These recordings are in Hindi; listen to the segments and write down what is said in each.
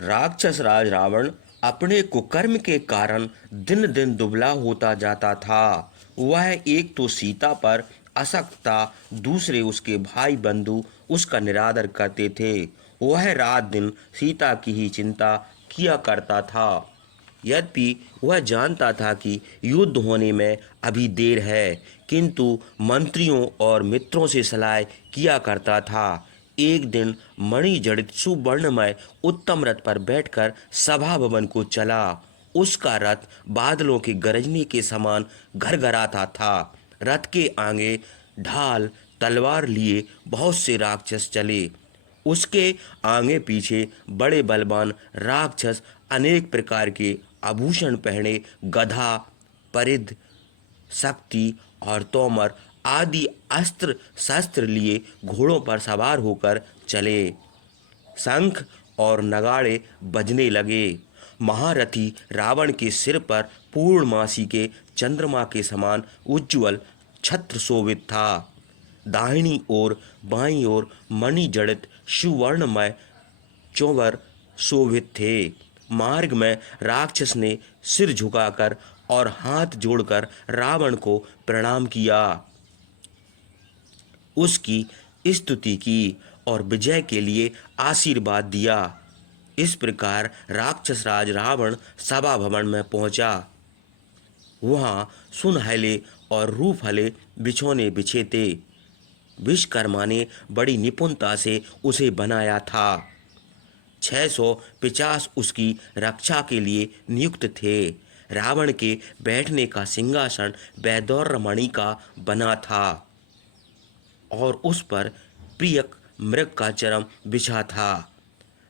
राक्षस राज रावण अपने कुकर्म के कारण दिन दिन दुबला होता जाता था। वह एक तो सीता पर अशक्त था, दूसरे उसके भाई बंधु उसका निरादर करते थे। वह रात दिन सीता की ही चिंता किया करता था। यद्यपि वह जानता था कि युद्ध होने में अभी देर है, किंतु मंत्रियों और मित्रों से सलाह किया करता था। एक दिन मणि जड़ित सुवर्णमय उत्तम रथ पर बैठकर सभा भवन को चला। उसका रथ बादलों के गरजने के समान घरघराता था। रथ के आगे ढाल तलवार लिए बहुत से राक्षस चले। उसके आगे पीछे बड़े बलवान राक्षस अनेक प्रकार के आभूषण पहने गधा, परिध, शक्ति और तोमर आदि अस्त्र शस्त्र लिए घोड़ों पर सवार होकर चले। शंख और नगाड़े बजने लगे। महारथी रावण के सिर पर पूर्णमासी के चंद्रमा के समान उज्ज्वल छत्र शोभित था। दाहिनी ओर बाईं ओर मणि जड़ित सुवर्णमय चौवर शोभित थे। मार्ग में राक्षस ने सिर झुकाकर और हाथ जोड़कर रावण को प्रणाम किया, उसकी स्तुति की और विजय के लिए आशीर्वाद दिया। इस प्रकार राक्षस राज रावण सभा भवन में पहुंचा। वहां सुनहले और रूपहले बिछौने बिछे थे। विश्वकर्मा ने बड़ी निपुणता से उसे बनाया था। 650 उसकी रक्षा के लिए नियुक्त थे। रावण के बैठने का सिंहासन वैदौर्य मणि का बना था और उस पर प्रियक मृग का चर्म बिछा था।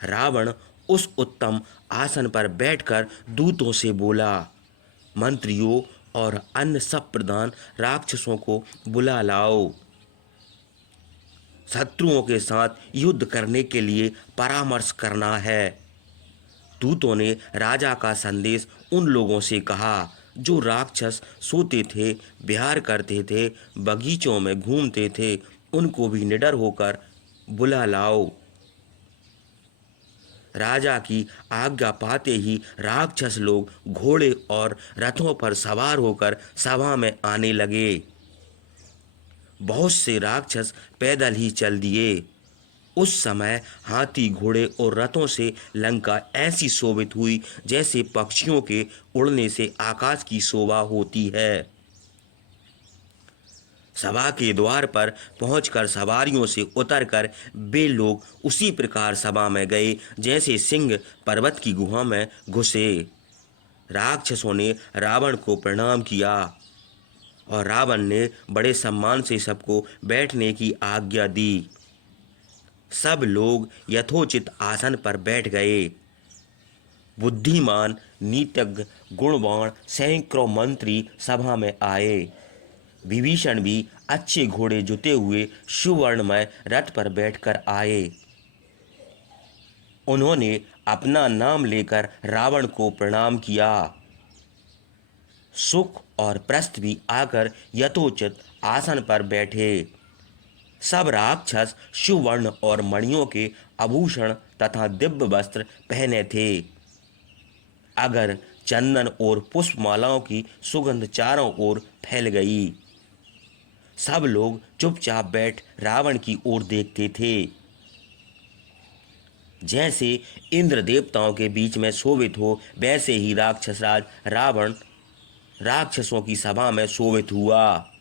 रावण उस उत्तम आसन पर बैठकर दूतों से बोला, मंत्रियों और अन्य सब प्रधान राक्षसों को बुला लाओ। शत्रुओं के साथ युद्ध करने के लिए परामर्श करना है। दूतों ने राजा का संदेश उन लोगों से कहा जो राक्षस सोते थे, विहार करते थे, बगीचों में घूमते थे, उनको भी निडर होकर बुला लाओ। राजा की आज्ञा पाते ही राक्षस लोग घोड़े और रथों पर सवार होकर सभा में आने लगे। बहुत से राक्षस पैदल ही चल दिए। उस समय हाथी, घोड़े और रथों से लंका ऐसी शोभित हुई जैसे पक्षियों के उड़ने से आकाश की शोभा होती है। सभा के द्वार पर पहुंचकर सवारियों से उतरकर वे लोग उसी प्रकार सभा में गए जैसे सिंह पर्वत की गुहा में घुसे। राक्षसों ने रावण को प्रणाम किया और रावण ने बड़े सम्मान से सबको बैठने की आज्ञा दी। सब लोग यथोचित आसन पर बैठ गए। बुद्धिमान, नीतिज्ञ, गुणवान सैकड़ों मंत्री सभा में आए। विभीषण भी अच्छे घोड़े जुते हुए सुवर्णमय रथ पर बैठकर आए। उन्होंने अपना नाम लेकर रावण को प्रणाम किया। सुख और प्रस्थ भी आकर यथोचित आसन पर बैठे। सब राक्षस सुवर्ण और मणियों के आभूषण तथा दिव्य वस्त्र पहने थे। अगर चंदन और पुष्पमालाओं की सुगंध चारों ओर फैल गई। सब लोग चुपचाप बैठ रावण की ओर देखते थे। जैसे इंद्र देवताओं के बीच में शोभित हो, वैसे ही राक्षस राज रावण राक्षसों की सभा में शोभित हुआ।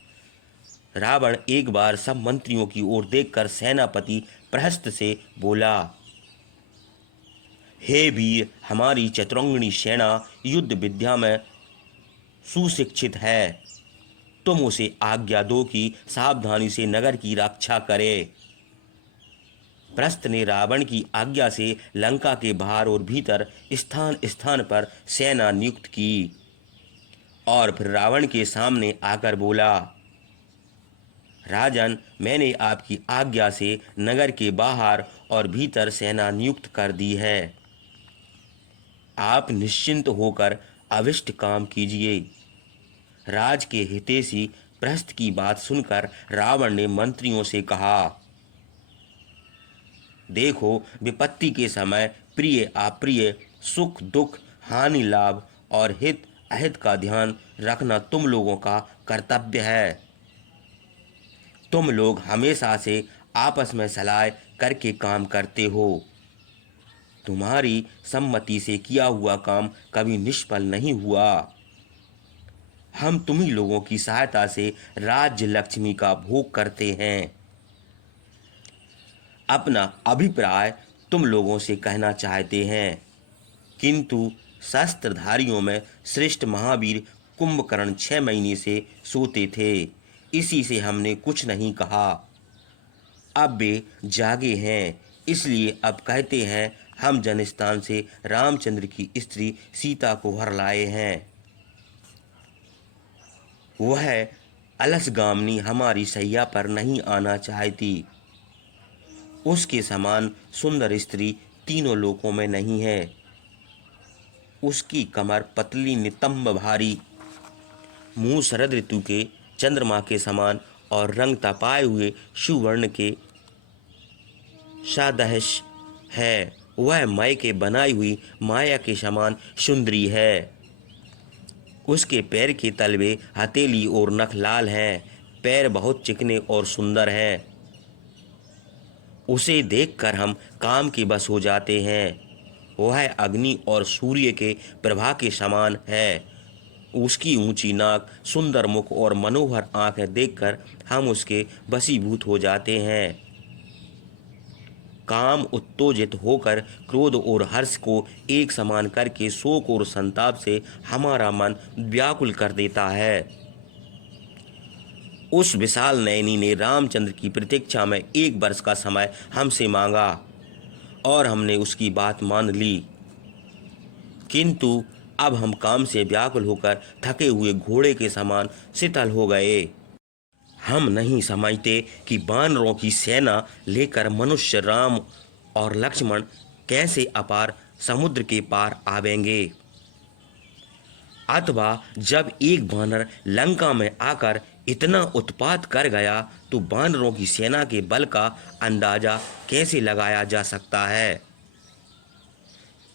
रावण एक बार सब मंत्रियों की ओर देखकर सेनापति प्रहस्त से बोला, हे वीर, हमारी चतुरंगिणी सेना युद्ध विद्या में सुशिक्षित है। तुम उसे आज्ञा दो कि सावधानी से नगर की रक्षा करे। प्रस्थ ने रावण की आज्ञा से लंका के बाहर और भीतर स्थान स्थान पर सेना नियुक्त की और फिर रावण के सामने आकर बोला, राजन, मैंने आपकी आज्ञा से नगर के बाहर और भीतर सेना नियुक्त कर दी है। आप निश्चिंत होकर अविष्ट काम कीजिए। राज के हितैषी प्रस्थ की बात सुनकर रावण ने मंत्रियों से कहा, देखो, विपत्ति के समय प्रिय अप्रिय, सुख दुख, हानि लाभ और हित अहित का ध्यान रखना तुम लोगों का कर्तव्य है। तुम लोग हमेशा से आपस में सलाह करके काम करते हो। तुम्हारी सम्मति से किया हुआ काम कभी निष्फल नहीं हुआ। हम तुम्ही लोगों की सहायता से राज्य लक्ष्मी का भोग करते हैं। अपना अभिप्राय तुम लोगों से कहना चाहते हैं, किंतु शस्त्रधारियों में श्रेष्ठ महावीर कुंभकर्ण 6 महीने से सोते थे, इसी से हमने कुछ नहीं कहा। अब वे जागे हैं, इसलिए अब कहते हैं हम जनस्थान से रामचंद्र की स्त्री सीता को हर लाए हैं। वह अलसगामिनी हमारी सैया पर नहीं आना चाहती। उसके समान सुंदर स्त्री तीनों लोकों में नहीं है। उसकी कमर पतली नितंब भारी, मुंह शरद ऋतु के चंद्रमा के समान और रंग तपाए हुए सुवर्ण के सादृश है। वह मय के बनाई हुई माया के समान सुंदरी है। उसके पैर के तलवे हथेली और नख लाल हैं। पैर बहुत चिकने और सुंदर हैं। उसे देखकर हम काम के बस हो जाते हैं। वह अग्नि और सूर्य के प्रभा के समान है। उसकी ऊंची नाक, सुंदर मुख और मनोहर आंखें देखकर हम उसके वशीभूत हो जाते हैं। काम उत्तेजित होकर क्रोध और हर्ष को एक समान करके शोक और संताप से हमारा मन व्याकुल कर देता है। उस विशाल नयनी ने रामचंद्र की प्रतीक्षा में 1 वर्ष का समय हमसे मांगा और हमने उसकी बात मान ली, किंतु अब हम काम से व्याकुल होकर थके हुए घोड़े के समान शिथिल हो गए। हम नहीं समझते कि वानरों की सेना लेकर मनुष्य राम और लक्ष्मण कैसे अपार समुद्र के पार आवेंगे, अथवा जब एक वानर लंका में आकर इतना उत्पात कर गया तो वानरों की सेना के बल का अंदाजा कैसे लगाया जा सकता है।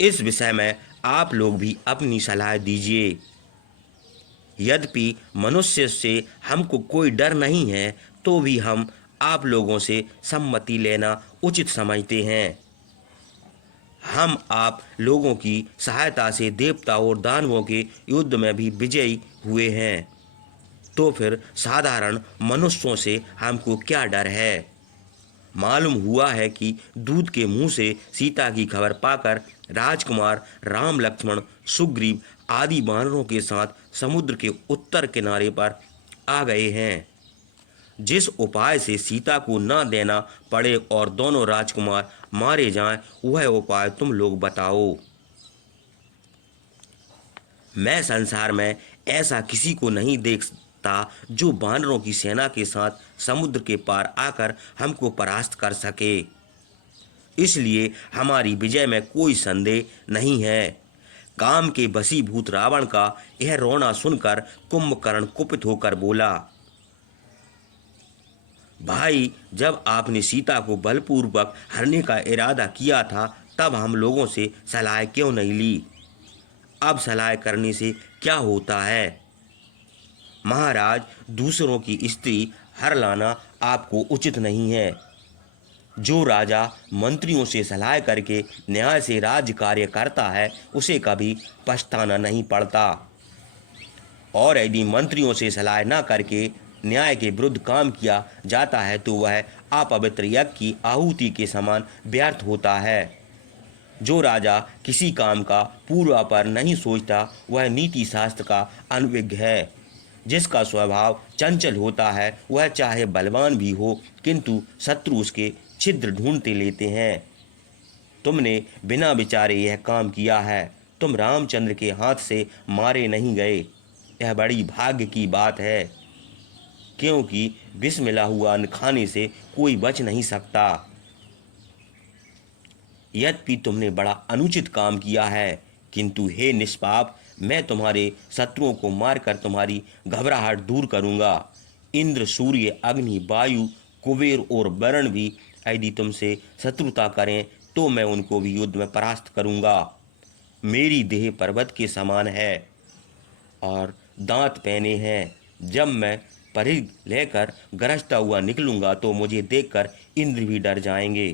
इस विषय में आप लोग भी अपनी सलाह दीजिए। यद्यपि मनुष्य से हमको कोई डर नहीं है, तो भी हम आप लोगों से सम्मति लेना उचित समझते हैं। हम आप लोगों की सहायता से देवता और दानवों के युद्ध में भी विजयी हुए हैं, तो फिर साधारण मनुष्यों से हमको क्या डर है। मालूम हुआ है कि दूत के मुंह से सीता की खबर पाकर राजकुमार राम लक्ष्मण सुग्रीव आदि वानरों के साथ समुद्र के उत्तर किनारे पर आ गए हैं। जिस उपाय से सीता को न देना पड़े और दोनों राजकुमार मारे जाएं, वह उपाय तुम लोग बताओ। मैं संसार में ऐसा किसी को नहीं देखता जो वानरों की सेना के साथ समुद्र के पार आकर हमको परास्त कर सके। इसलिए हमारी विजय में कोई संदेह नहीं है। काम के वशीभूत रावण का यह रोना सुनकर कुंभकर्ण कुपित होकर बोला, भाई, जब आपने सीता को बलपूर्वक हरने का इरादा किया था तब हम लोगों से सलाह क्यों नहीं ली। अब सलाह करने से क्या होता है। महाराज, दूसरों की स्त्री हर लाना आपको उचित नहीं है। जो राजा मंत्रियों से सलाह करके न्याय से राज्य कार्य करता है उसे कभी पछताना नहीं पड़ता, और यदि मंत्रियों से सलाह न करके न्याय के विरुद्ध काम किया जाता है तो वह अपवित्र यज्ञ की आहुति के समान व्यर्थ होता है। जो राजा किसी काम का पूर्वापर नहीं सोचता वह नीति शास्त्र का अनभिज्ञ है। जिसका स्वभाव चंचल होता है वह चाहे बलवान भी हो किंतु शत्रु उसके छिद्र ढूंढते लेते हैं। तुमने बिना विचारे यह काम किया है। तुम रामचंद्र के हाथ से मारे नहीं गए, यह बड़ी भाग्य की बात है, क्योंकि विष मिला हुआ अन्न खाने से कोई बच नहीं सकता। यद्यपि तुमने बड़ा अनुचित काम किया है, किंतु हे निष्पाप, मैं तुम्हारे शत्रुओं को मारकर तुम्हारी घबराहट दूर करूंगा। इंद्र, सूर्य, अग्नि, वायु, कुबेर और वरुण भी यदि तुमसे शत्रुता करें तो मैं उनको भी युद्ध में परास्त करूंगा। मेरी देह पर्वत के समान है और दांत पहने हैं। जब मैं परिघ लेकर गरजता हुआ निकलूंगा तो मुझे देखकर इंद्र भी डर जाएंगे।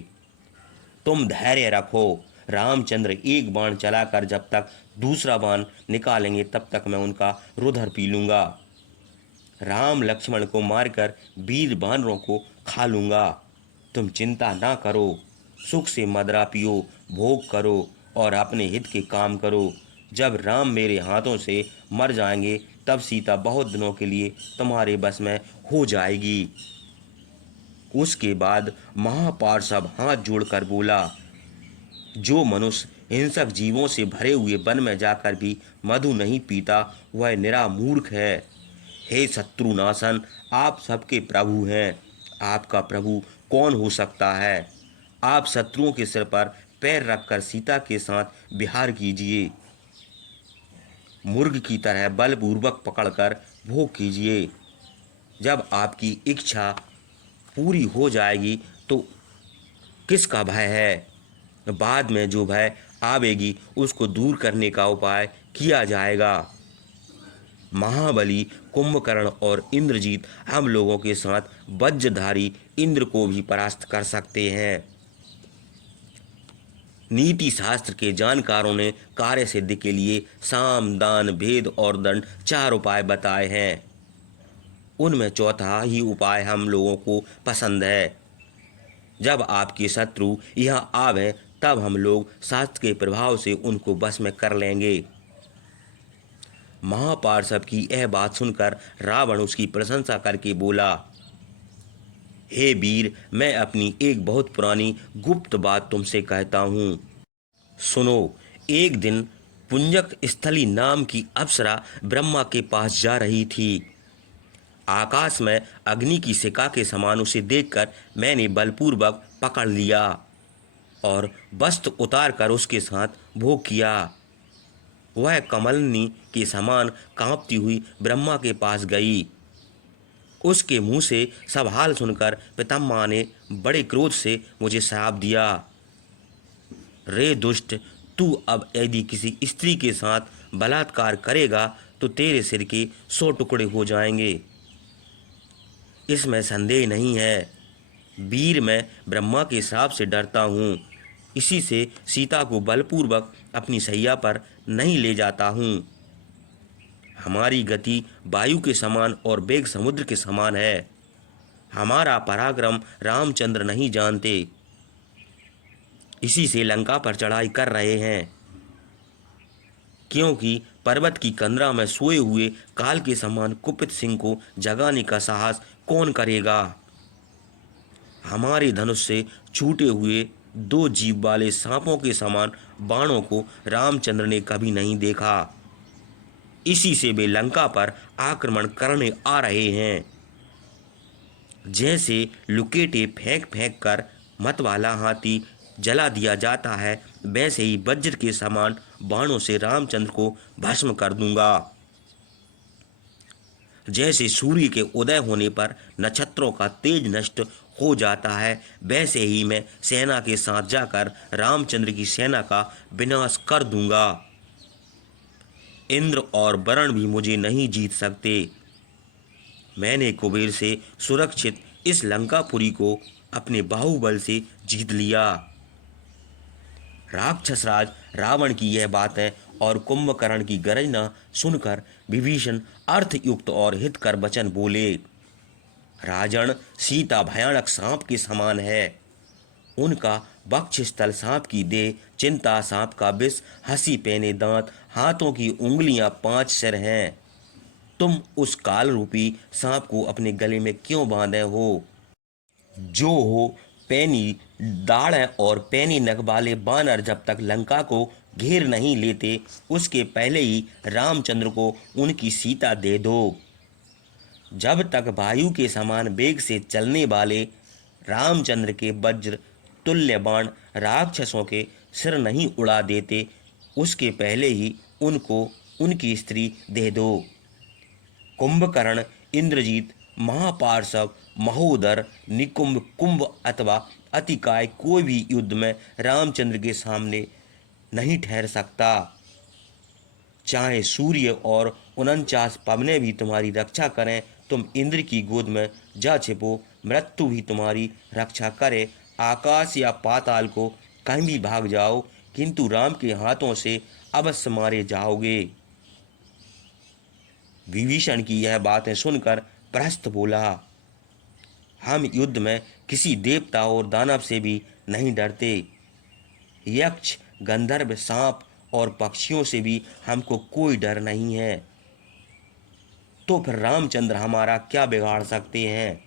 तुम धैर्य रखो। रामचंद्र एक बाण चलाकर जब तक दूसरा बाण निकालेंगे तब तक मैं उनका रुधिर पी लूंगा। राम लक्ष्मण को मारकर वीर बानरों को खा लूंगा। तुम चिंता ना करो, सुख से मदरा पियो, भोग करो और अपने हित के काम करो। जब राम मेरे हाथों से मर जाएंगे तब सीता बहुत दिनों के लिए तुम्हारे बस में हो जाएगी। उसके बाद महापार्षद हाथ जोड़कर बोला, जो मनुष्य हिंसक जीवों से भरे हुए वन में जाकर भी मधु नहीं पीता वह निरा मूर्ख है। हे शत्रुनाशन, आप सबके प्रभु हैं। आपका प्रभु कौन हो सकता है? आप शत्रुओं के सिर पर पैर रखकर सीता के साथ विहार कीजिए। मुर्ग की तरह बलपूर्वक पकड़कर भोग कीजिए। जब आपकी इच्छा पूरी हो जाएगी तो किसका भय है? बाद में जो भय आवेगी उसको दूर करने का उपाय किया जाएगा। महाबली कुंभकर्ण और इंद्रजीत हम लोगों के साथ वज्रधारी इंद्र को भी परास्त कर सकते हैं। नीति शास्त्र के जानकारों ने कार्य सिद्धि के लिए साम, दान, भेद और दंड 4 उपाय बताए हैं। उनमें चौथा ही उपाय हम लोगों को पसंद है। जब आपके शत्रु यहाँ आवे तब हम लोग शास्त्र के प्रभाव से उनको बस में कर लेंगे। महापार्षद की यह बात सुनकर रावण उसकी प्रशंसा करके बोला, हे वीर, मैं अपनी एक बहुत पुरानी गुप्त बात तुमसे कहता हूँ। सुनो। एक दिन पुंजक स्थली नाम की अप्सरा ब्रह्मा के पास जा रही थी। आकाश में अग्नि की शिखा के समान उसे देखकर मैंने बलपूर्वक पकड़ लिया और वस्त्र उतार कर उसके साथ भोग किया। वह कमलनी के समान कांपती हुई ब्रह्मा के पास गई। उसके मुंह से सब हाल सुनकर पितामह ने बड़े क्रोध से मुझे श्राप दिया। रे दुष्ट, तू अब यदि किसी स्त्री के साथ बलात्कार करेगा तो तेरे सिर के 100 टुकड़े हो जाएंगे। इसमें संदेह नहीं है। वीर, मैं ब्रह्मा के श्राप से डरता हूँ। इसी से सीता को बलपूर्वक अपनी सैया पर नहीं ले जाता हूँ। हमारी गति वायु के समान और वेग समुद्र के समान है। हमारा पराक्रम रामचंद्र नहीं जानते। इसी से लंका पर चढ़ाई कर रहे हैं, क्योंकि पर्वत की कंदरा में सोए हुए काल के समान कुपित सिंह को जगाने का साहस कौन करेगा? हमारे धनुष से छूटे हुए 2 जीभ वाले सांपों के समान बाणों को रामचंद्र ने कभी नहीं देखा। इसी से वे लंका पर आक्रमण करने आ रहे हैं। जैसे लुकेटे फेंक फेंक कर मतवाला हाथी जला दिया जाता है, वैसे ही वज्र के समान बाणों से रामचंद्र को भस्म कर दूंगा। जैसे सूर्य के उदय होने पर नक्षत्रों का तेज नष्ट हो जाता है, वैसे ही मैं सेना के साथ जाकर रामचंद्र की सेना का विनाश कर दूंगा। इंद्र और वरुण भी मुझे नहीं जीत सकते। मैंने कुबेर से सुरक्षित इस लंकापुरी को अपने बाहुबल से जीत लिया। राक्षसराज रावण की यह बातें और कुंभकर्ण की गर्जना सुनकर विभीषण अर्थयुक्त और हितकर वचन बोले, राजन, सीता भयानक सांप के समान है। उनका वक्षस्थल सांप की देह, चिंता सांप का विष, हंसी पैने दांत, हाथों की उंगलियां, 5 सिर हैं। तुम उस काल रूपी सांप को अपने गले में क्यों बांधे हो? जो हो पैनी दाढ़ और पैनी नख वाले बानर जब तक लंका को घेर नहीं लेते, उसके पहले ही रामचंद्र को उनकी सीता दे दो। जब तक वायु के समान वेग से चलने वाले रामचंद्र के वज्र तुल्य बाण राक्षसों के सिर नहीं उड़ा देते, उसके पहले ही उनको उनकी स्त्री दे दो। कुंभकर्ण, इंद्रजीत महापार्श्व, महोदर, निकुंभ, कुंभ अथवा अतिकाय कोई भी युद्ध में रामचंद्र के सामने नहीं ठहर सकता। चाहे सूर्य और 49 पवनें भी तुम्हारी रक्षा करें, तुम इंद्र की गोद में जा छिपो, मृत्यु भी तुम्हारी रक्षा करे, आकाश या पाताल को कहीं भी भाग जाओ, किंतु राम के हाथों से अवश्य मारे जाओगे। विभीषण की यह बातें सुनकर प्रहस्त बोला, हम युद्ध में किसी देवता और दानव से भी नहीं डरते। यक्ष, गंधर्व, सांप और पक्षियों से भी हमको कोई डर नहीं है। तो फिर रामचंद्र हमारा क्या बिगाड़ सकते हैं?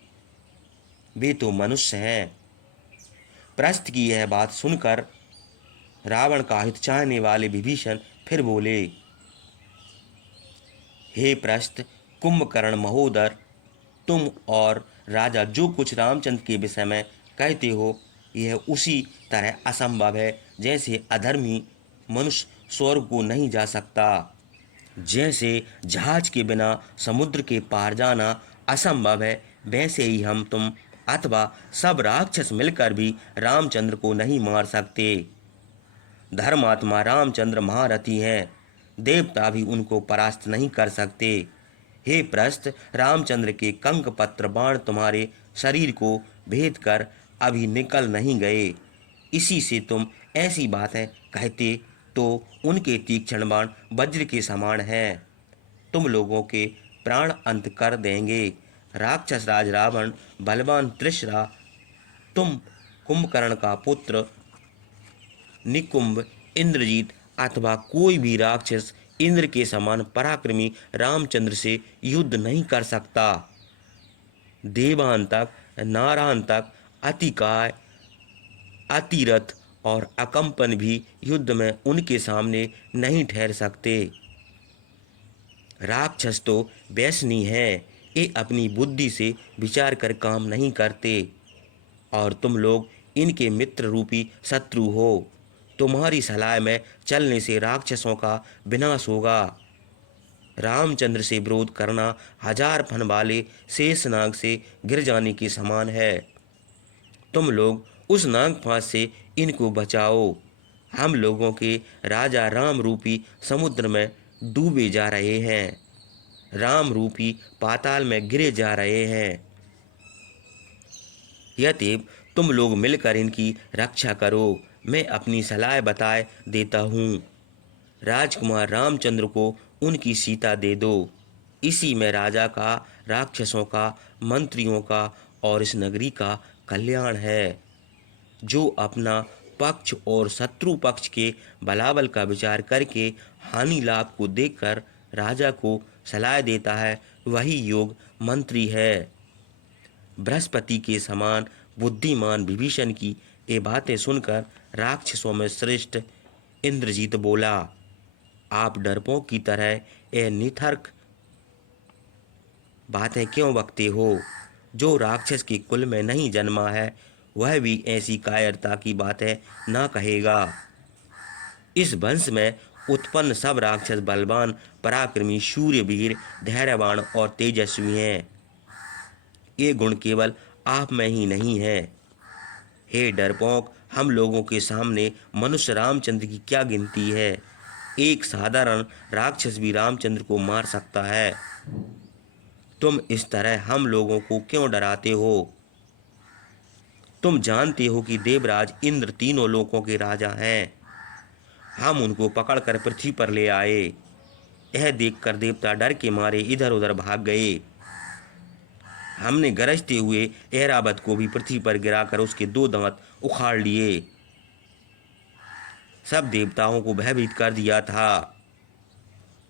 वे तो मनुष्य हैं। प्रस्थ की यह बात सुनकर रावण का हित चाहने वाले विभीषण फिर बोले, हे प्रस्थ, कुंभकर्ण महोदर, तुम और राजा जो कुछ रामचंद्र के विषय में कहते हो, यह उसी तरह असंभव है जैसे अधर्मी मनुष्य स्वर्ग को नहीं जा सकता। जैसे जहाज के बिना समुद्र के पार जाना असंभव है, वैसे ही हम तुम अथवा सब राक्षस मिलकर भी रामचंद्र को नहीं मार सकते। धर्मात्मा रामचंद्र महारथी हैं, देवता भी उनको परास्त नहीं कर सकते। हे प्रस्थ, रामचंद्र के कंक पत्र बाण तुम्हारे शरीर को भेद कर अभी निकल नहीं गए। इसी से तुम ऐसी बातें कहते, तो उनके तीक्ष्ण बाण वज्र के समान हैं, तुम लोगों के प्राण अंत कर देंगे। राक्षस राज रावण, बलवान त्रिशरा, तुम कुंभकर्ण का पुत्र निकुंभ, इंद्रजीत अथवा कोई भी राक्षस इंद्र के समान पराक्रमी रामचंद्र से युद्ध नहीं कर सकता। देवांतक, नारांतक, अतिकाय, अतिरथ और अकंपन भी युद्ध में उनके सामने नहीं ठहर सकते। राक्षस तो व्यसनी है, ये अपनी बुद्धि से विचार कर काम नहीं करते, और तुम लोग इनके मित्र रूपी शत्रु हो। तुम्हारी सलाह में चलने से राक्षसों का विनाश होगा। रामचंद्र से विरोध करना 1000 फन वाले शेषनाग से गिर जाने के समान है। तुम लोग उस नागपाश से इनको बचाओ। हम लोगों के राजा राम रूपी समुद्र में डूबे जा रहे हैं, राम रूपी पाताल में गिरे जा रहे हैं। यद्यप तुम लोग मिलकर इनकी रक्षा करो, मैं अपनी सलाह बताए देता हूँ। राजकुमार रामचंद्र को उनकी सीता दे दो। इसी में राजा का, राक्षसों का, मंत्रियों का और इस नगरी का कल्याण है। जो अपना पक्ष और शत्रु पक्ष के बलाबल का विचार करके हानि लाभ को देखकर राजा को सलाह देता है, वही योग मंत्री है। बृहस्पति के समान बुद्धिमान विभीषण की ये बातें सुनकर राक्षसों में श्रेष्ठ इंद्रजीत बोला, आप डरपोक की तरह ये निथर्क बातें क्यों बकते हो? जो राक्षस के कुल में नहीं जन्मा है, वह भी ऐसी कायरता की बातें ना कहेगा। इस वंश में उत्पन्न सब राक्षस बलवान, पराक्रमी, शूरवीर, धैर्यवान और तेजस्वी हैं। ये गुण केवल आप में ही नहीं है। हे डरपोक, हम लोगों के सामने मनुष्य रामचंद्र की क्या गिनती है? एक साधारण राक्षस भी रामचंद्र को मार सकता है। तुम इस तरह हम लोगों को क्यों डराते हो? तुम जानते हो कि देवराज इंद्र तीनों लोकों के राजा हैं। हम उनको पकड़कर पृथ्वी पर ले आए। यह देखकर देवता डर के मारे इधर उधर भाग गए। हमने गरजते हुए ऐरावत को भी पृथ्वी पर गिराकर उसके 2 दांत उखाड़ लिए। सब देवताओं को भयभीत कर दिया था।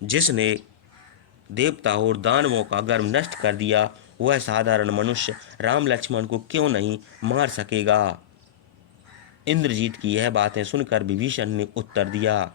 जिसने देवता और दानवों का गर्व नष्ट कर दिया, वह साधारण मनुष्य राम लक्ष्मण को क्यों नहीं मार सकेगा? इंद्रजीत की यह बातें सुनकर विभीषण ने उत्तर दिया,